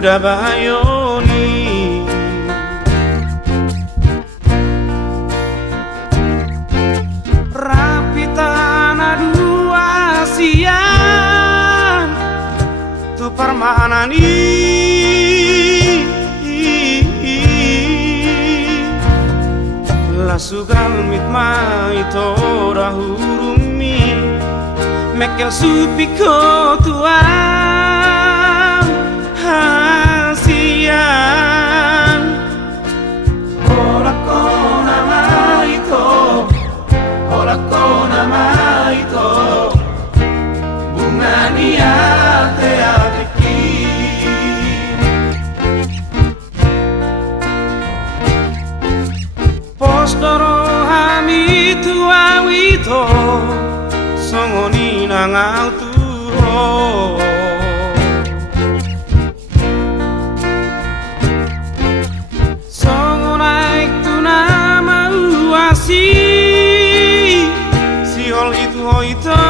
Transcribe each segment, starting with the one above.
udah bayoni rapi tanah dua siang tu permanani la sugal mitma ito rahurumi mekel supiko tuam hasian ora kona maito ora kona maito bunga niate adiki postoro hamitu awito songoni nangau tuho songo naik tu nama uasi siol itu hoito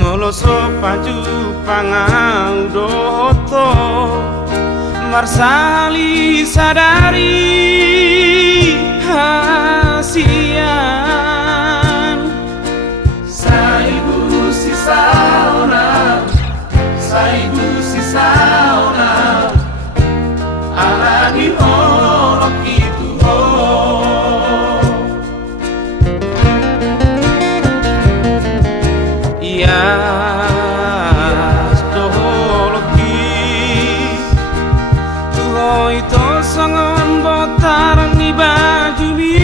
moloso paju pangau doto marsali sadari hasian saibu si sauna alani orok itu iya stoloki tuho itu sangon botarang ni baju ni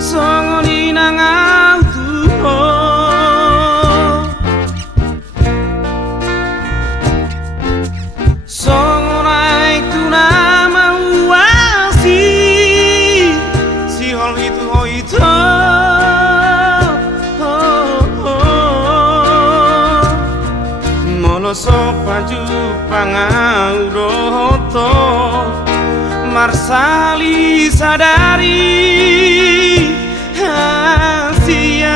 songoni nangau tuho songo naik tu nama uasi siol itu hoito moloso paju pangau doto marsali sadari hasian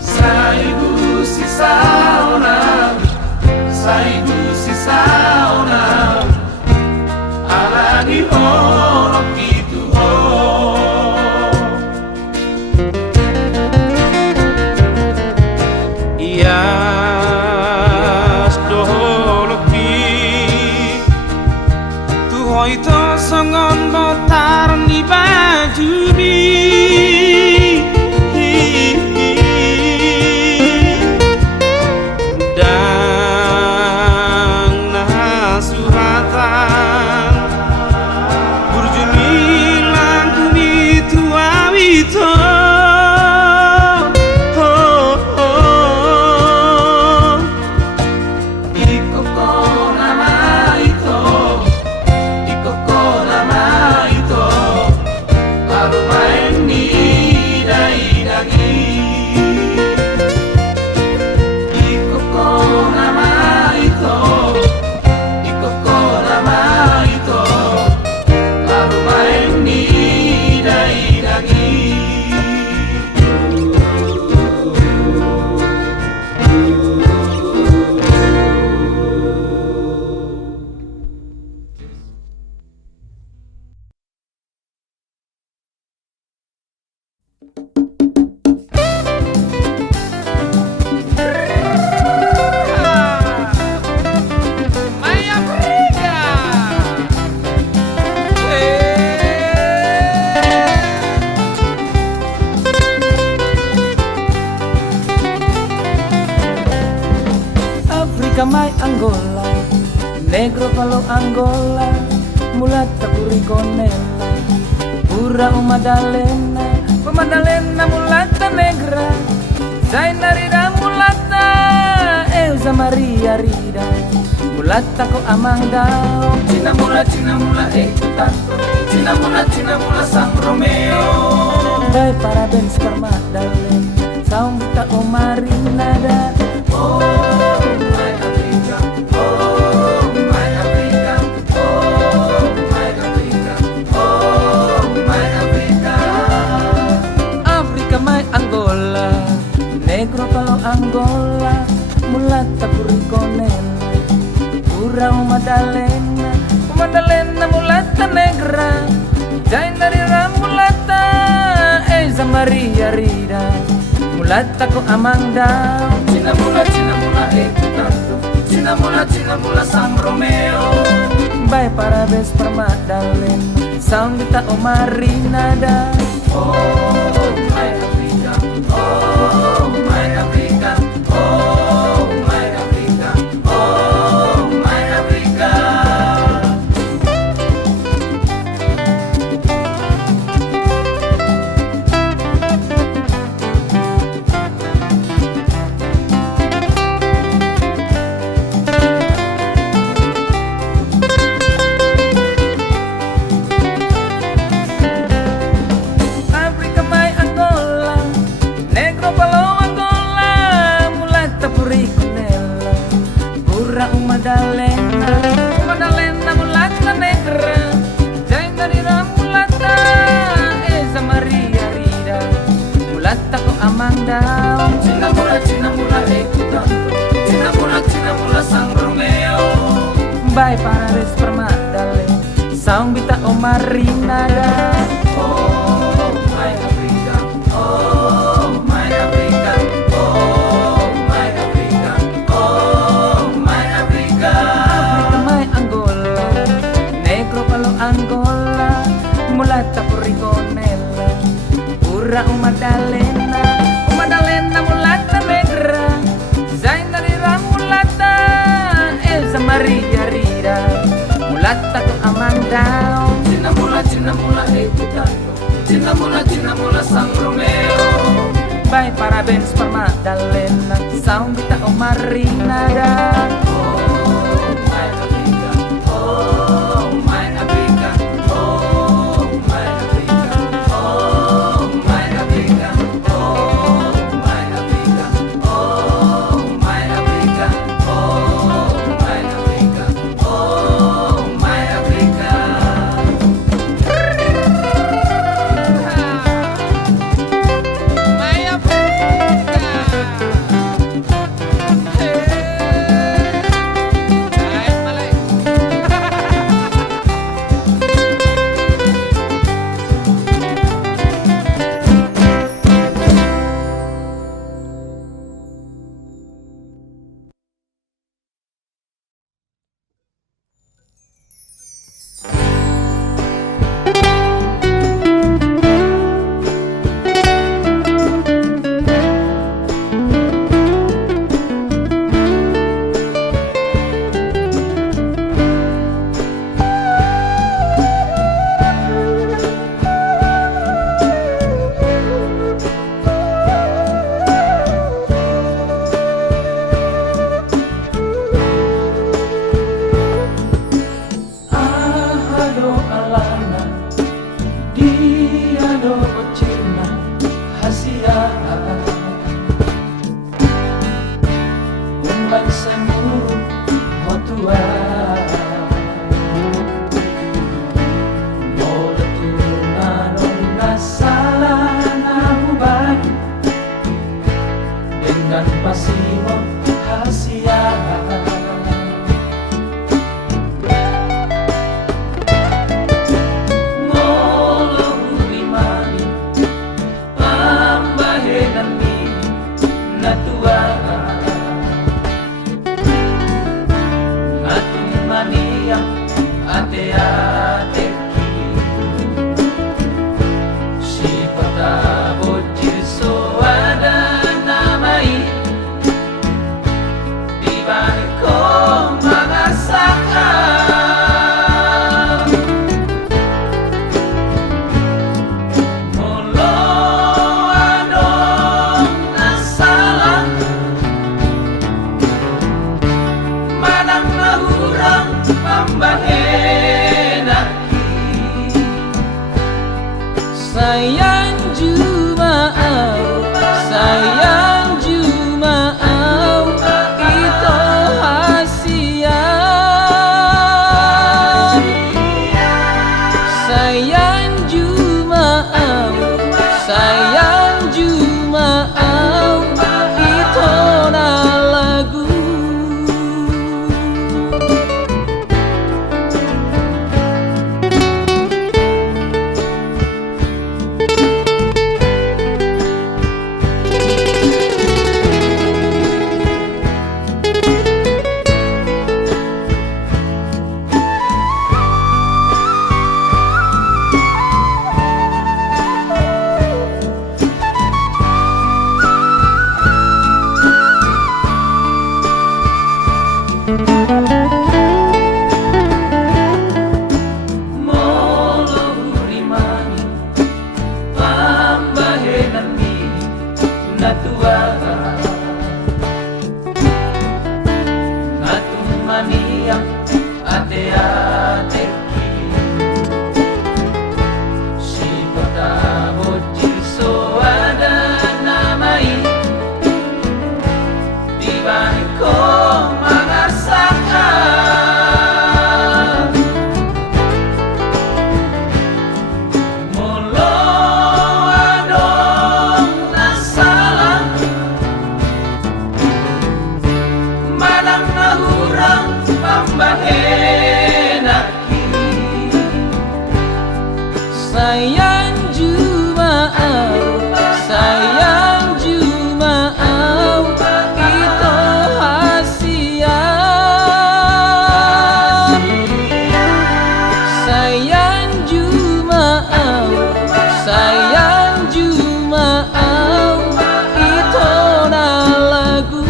saibu si sauna alani orok itu iya itu songon botar ni baju ni dang nah suratan burjumi langku itu awito Angola, negro palo Angola, mulata puriconella, pura o Madalena mulata negra, Zaina Rida mulata, Elza Maria Rida, mulata ko amangdao, Cina mula tanto, Cina mula San Romeo. Dai parabéns per Madalena, saung kita o marinada. Oh my Africa, oh my Africa, oh my Africa, oh my Africa. Africa my Angola, negro palo Angola, mulata puriconella, pura o Madalena mulata negra, Zaina Rida mulata, Elza Maria Rida, mulata ko amangdao, Cina mula tanto, Cina mula San Romeo. Bye parabéns per Madalena, saung kita o marinada. Oh my Africa, oh my Africa, oh my Africa, oh my Africa. Madalena mulata negra, Zaina Rida mulata, Elza Maria Rida, mulata ko amangdao, Cina mula tanto, Cina mula San Romeo. Bye parabéns per Madalena, saung bita o marinada. Oh my Africa, oh my Africa, oh my Africa, oh my Africa. Africa my Angola, negro palo Angola, mulata puriconella, pura o Madalena mulata negra, Zaina Rida mulata, Elza Maria Rida, mulata ko amangdao, Cina mula tanto, Cina mula San Romeo. Bye parabéns per Madalena, saung kita o marinada. Oh my Africa, oh my Africa, oh my Africa, oh my Africa, oh my Africa, oh my Africa, oh my Africa, oh my Africa. My Africa. Hey. tua Atum mania ate-ateki Si kota bocil so ada namai Di bangko mangasakan Molo adong nasalah Manang nahurang pambahenaki Sayang Jumaau, sayang Jumaau Ito hasian Sayang Jumaau, sayang Jumaau Ito na lagu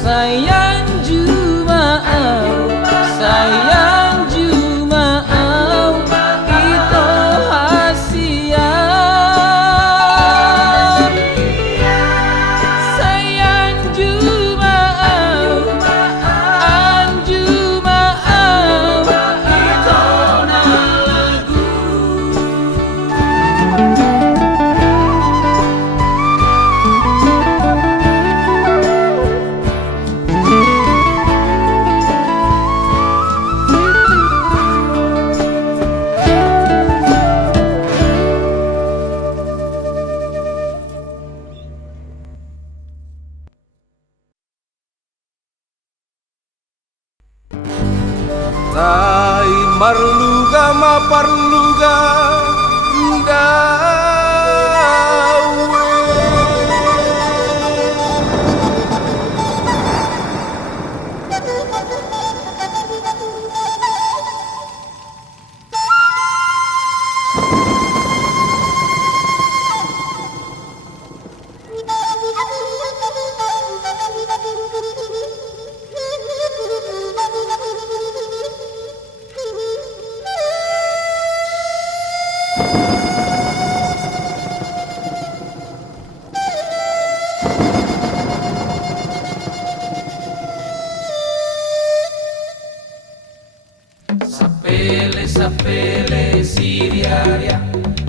Sayang Jumaau, sayang Jumaau Ito hasian Sayang Jumaau, ang Jumaau Ito na lagu Tai marluga maparluga Sapele siriaria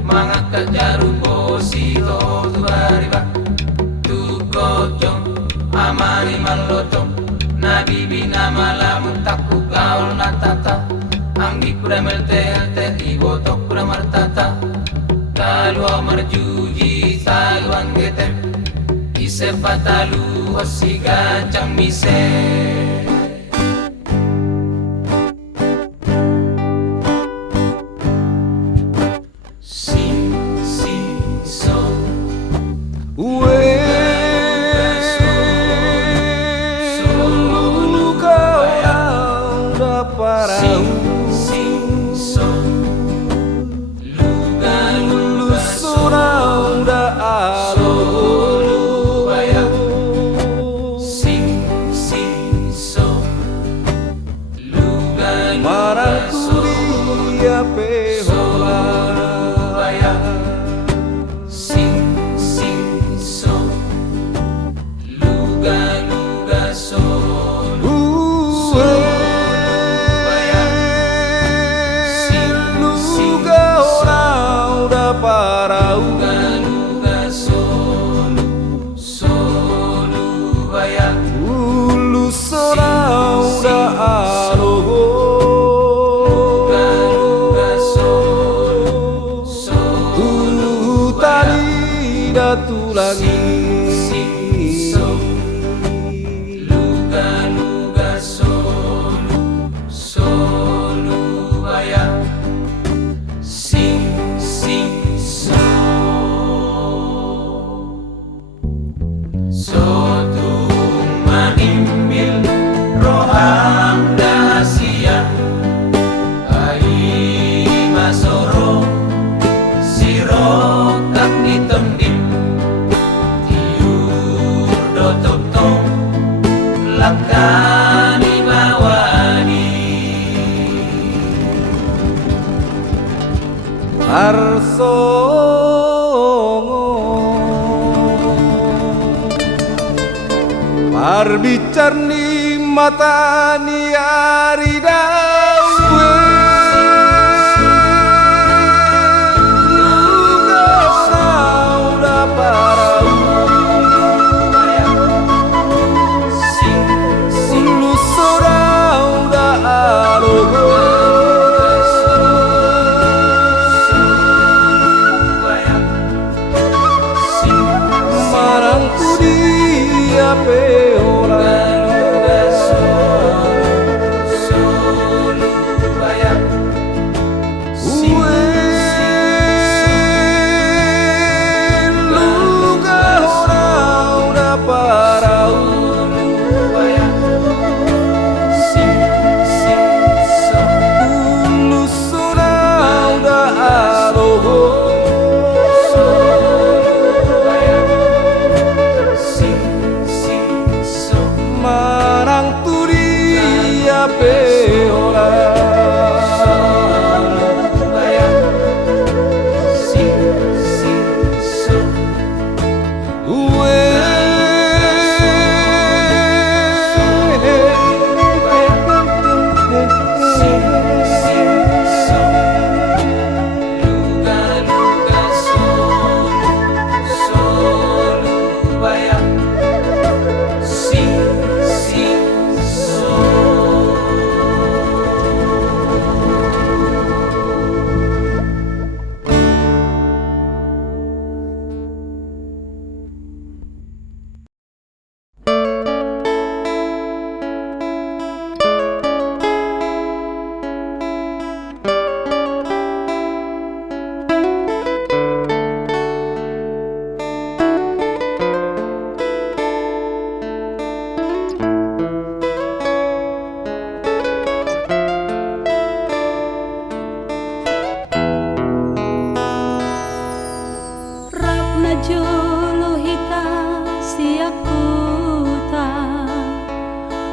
Mga kajarubo sito tubariba Tu gojong amani malotong Nabibi nama lamu taku gaul natata Anggi kura melte ibotok kura martata Talu marjuji talu anggetem Ise patalu hosi gacang mise Arsongo parbicar ni mata ni ari dawe luga sauda parau ulu sorauda alogo marang dia peola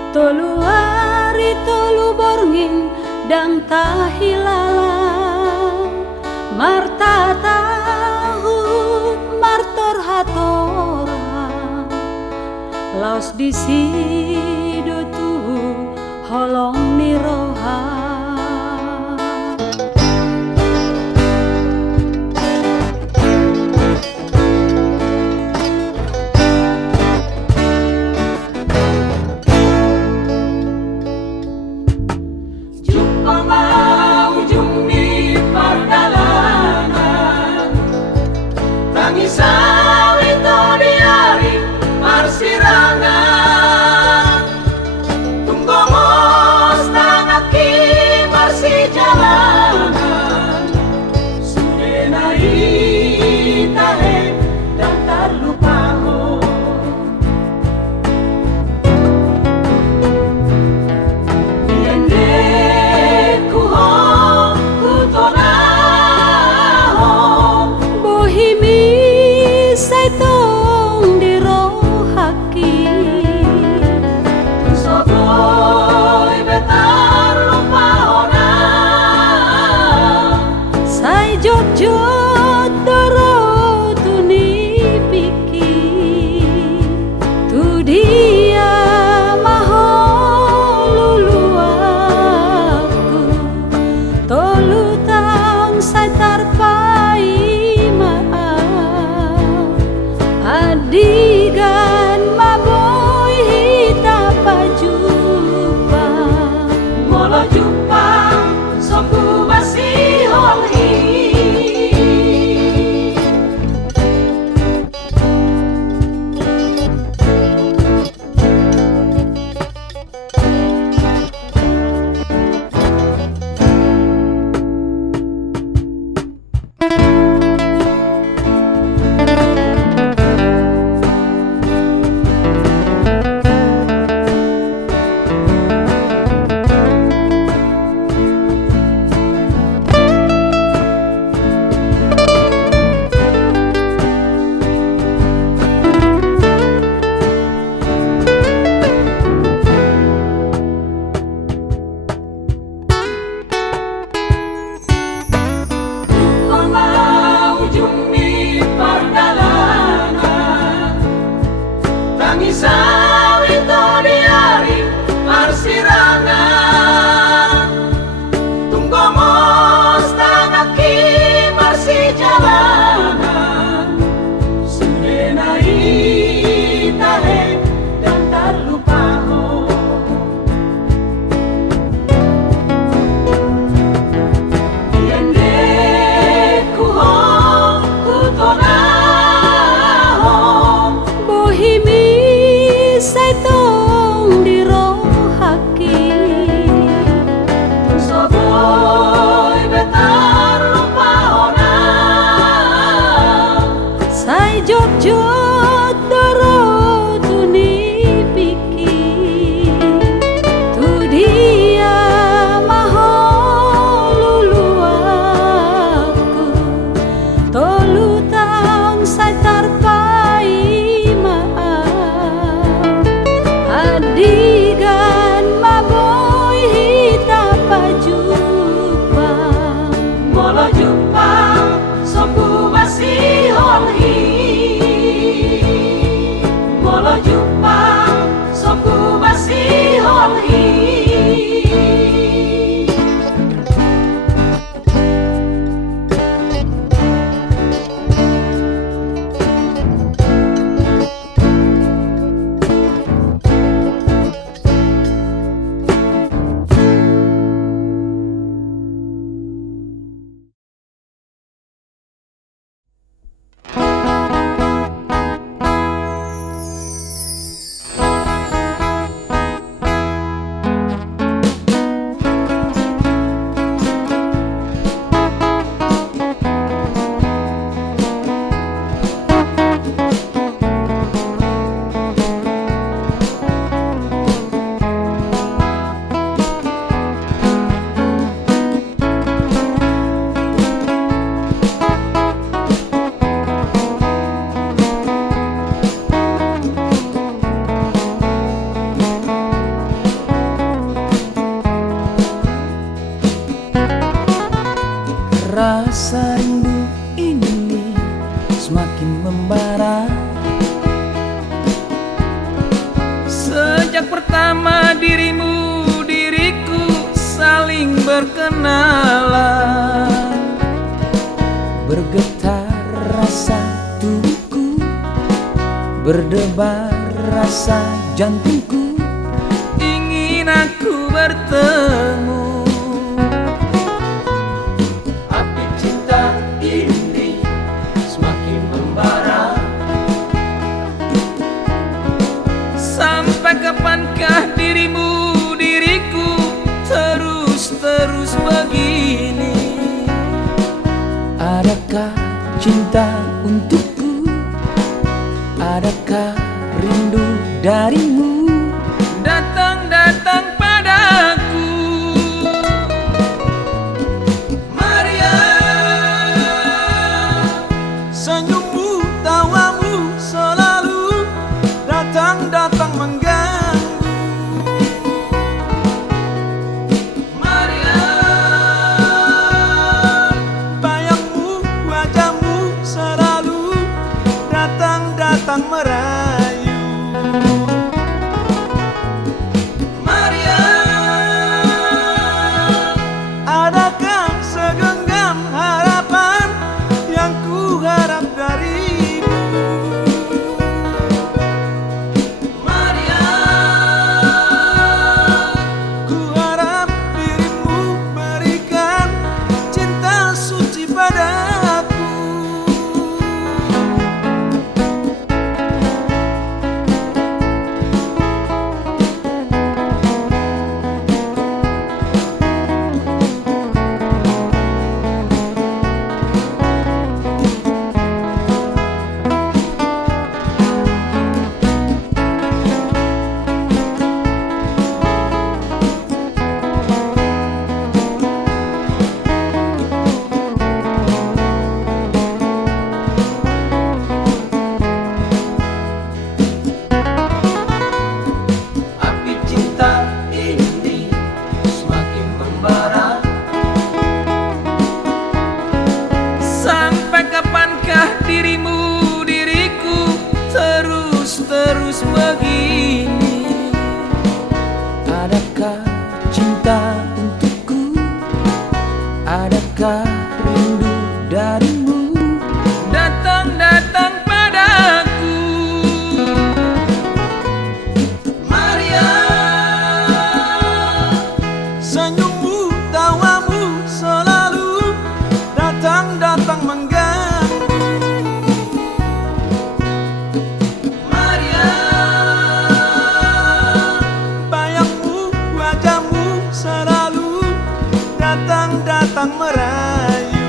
Tolu hari tolu borngin dang tahilala marta tahu martor hatora laos di sido tu holong niroha Molo jumpa, soku masih holi. jot-jot doro tuni pikir tu dia maho lulu aku tolu taun saitar pai maaf adigan maboy hita pajupang molo jupang sombu masih holhi molo jupang sombu masih holhi Rasa rindu ini semakin membara sejak pertama diriku saling berkenalan. Bergetar rasa tubuhku, berdebar rasa jantungku, ingin aku bertemu. Sampai kapankah diriku terus begini? Adakah cinta untukku? Adakah rindu darimu? Datang padaku. Maria, senyummu, tawamu selalu datang mengganggu. Maria, Bayangmu, wajahmu selalu datang merayu. Maria, Adakah segenggam harapan yang ku harap darimu? Maria, Ku harap dirimu berikan cinta suci padaku. api cinta ini semakin membara. Sampai kapankah diriku terus begini? Adakah cinta untukku? Adakah rindu darimu? Datang padaku. Maria, senyummu, tawamu selalu datang mengganggu. Maria, Bayangmu, wajahmu selalu datang merayu.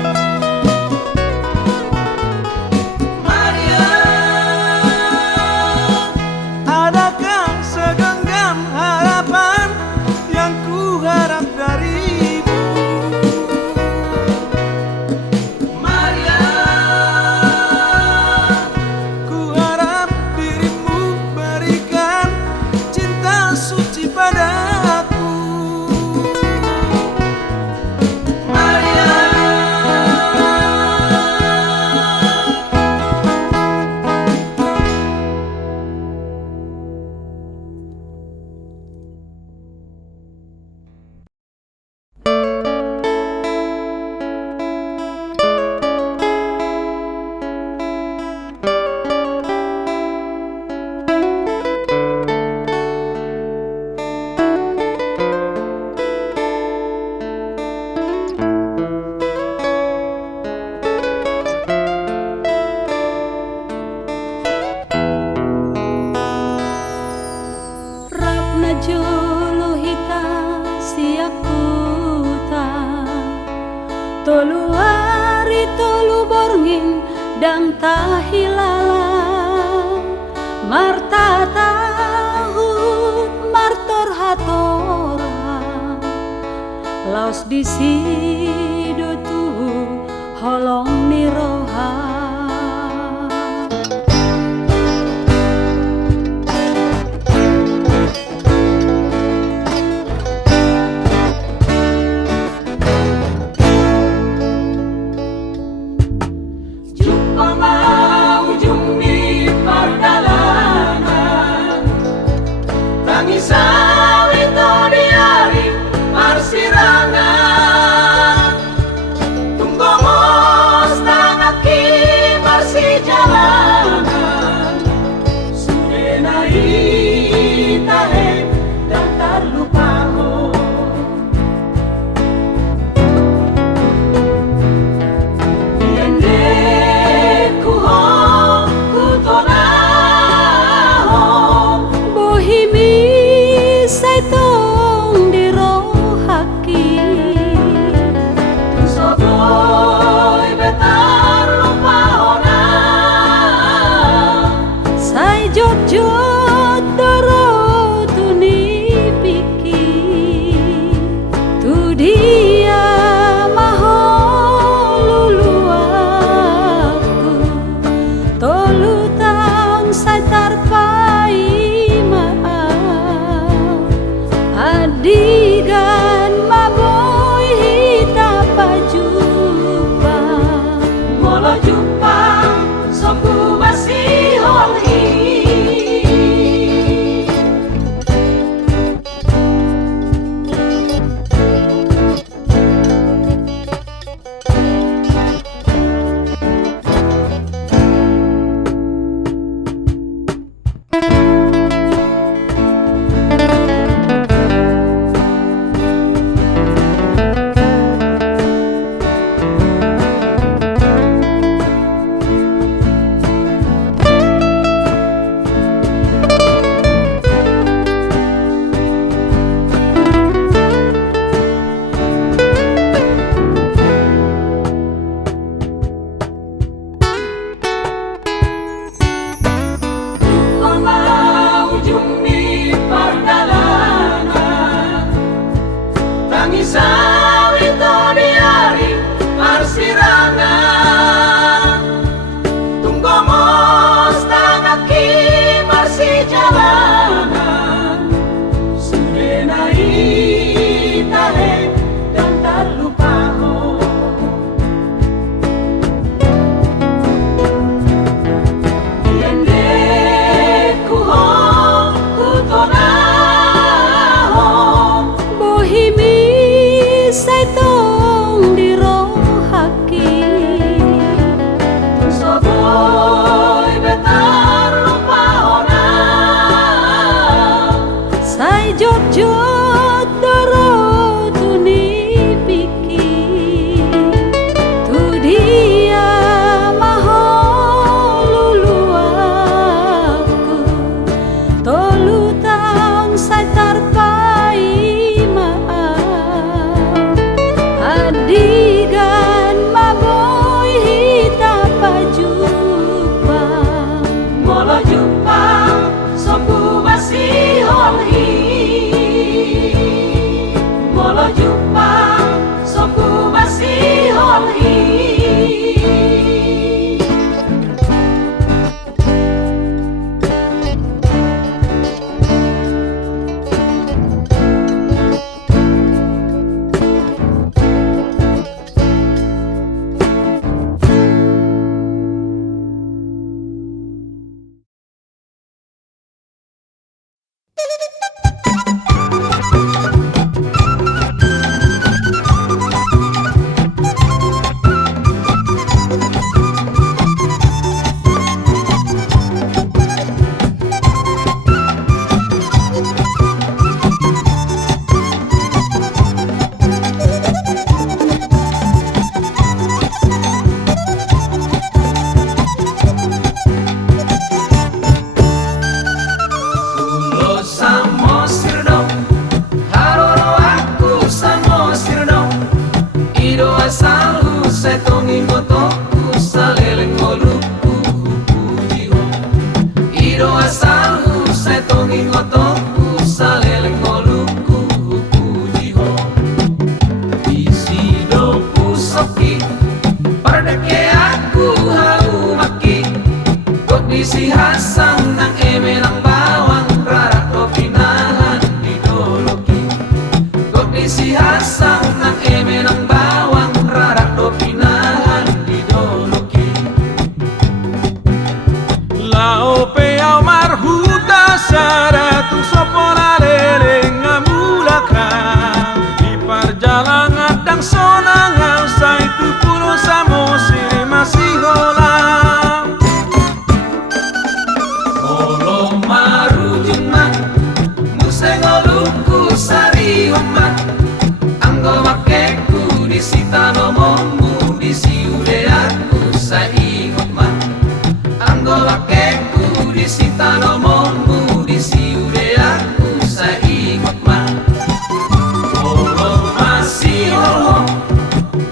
angin dang tahilalang marta tahu martor hatora laos di sido tu holong niroha. Asal setong ingotoku saleleng ngoluku jiho Iro asalmu setongi ngotoku saleleng ngoluku jiho Isi doku soki pardeke aku hau maki Kok bisi hasang nang eme nang bawang rara kopi nahan didoloki Kok bisi hasang nang eme nang bawang rara kopi nahan didoloki Lao peau marhuta saratu sopora leleng ngamulaka di perjalanan dang sonang sai tu pulo samosir masih holang Olo marujung mak museng oluku sari homat Anggo makeku disita nomomu disi ude aku saingot mak Anggo makeku disita nomomu disi ude aku saingot mak Olo masih olo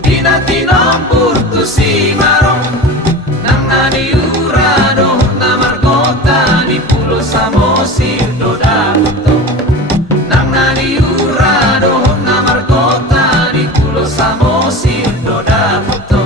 dina tino purtusi marong Nang nani urado na margota di pulo Samosir doda kuto Nang nani urado na margota di pulo Samosir doda kuto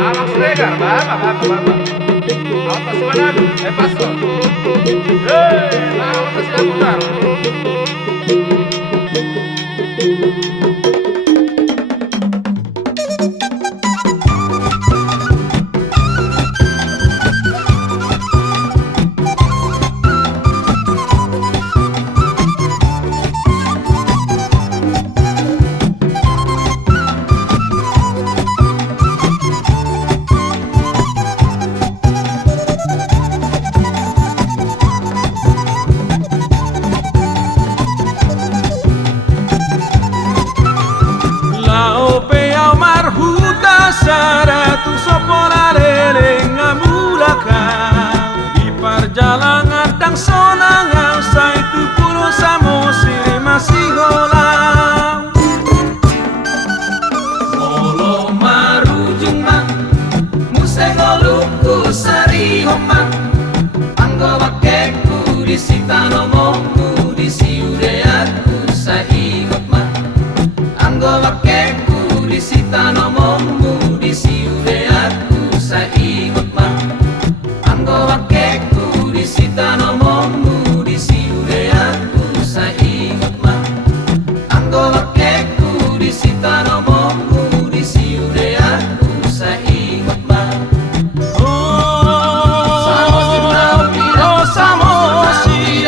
Vamos fregar, vamos. Alta semanado, é passou. Vamos a se apuntar. Saratu sopora leleng ngamulaka di perjalanan dang sonang sai tu pulo samosir masih holang Olo marujung mak museng oluku sari homak Anggo wakeku disita nomomu disi ude aku saingot mak Anggo wakeku disita nomomu disi ude aku saingot mak Anggo wakeku disita nomomu disi ude aku saingot mak Anggo wakeku disita nomomu disi ude aku saingot mak Samosir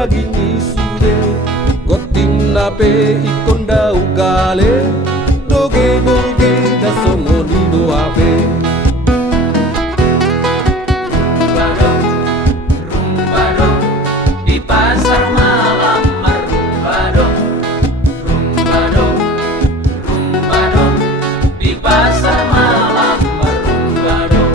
daging isude goting nape ikon dau gale doge doge da songo di do ape Rumba dong di pasar malam merumba dong. Rumba dong di pasar malam merumba dong.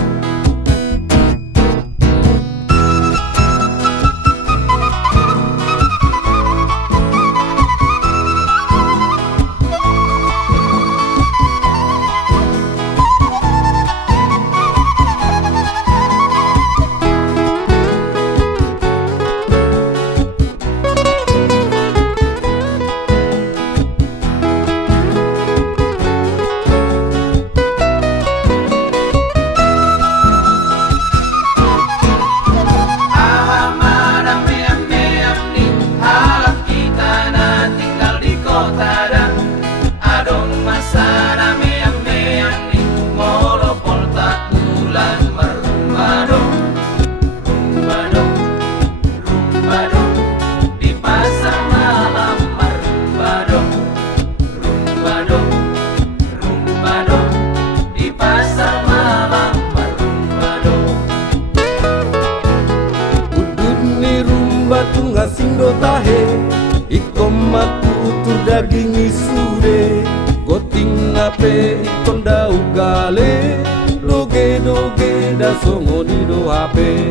Sindo tahe ikom makutur daging isude goting nape ikon dau gale doge doge da songo di do hape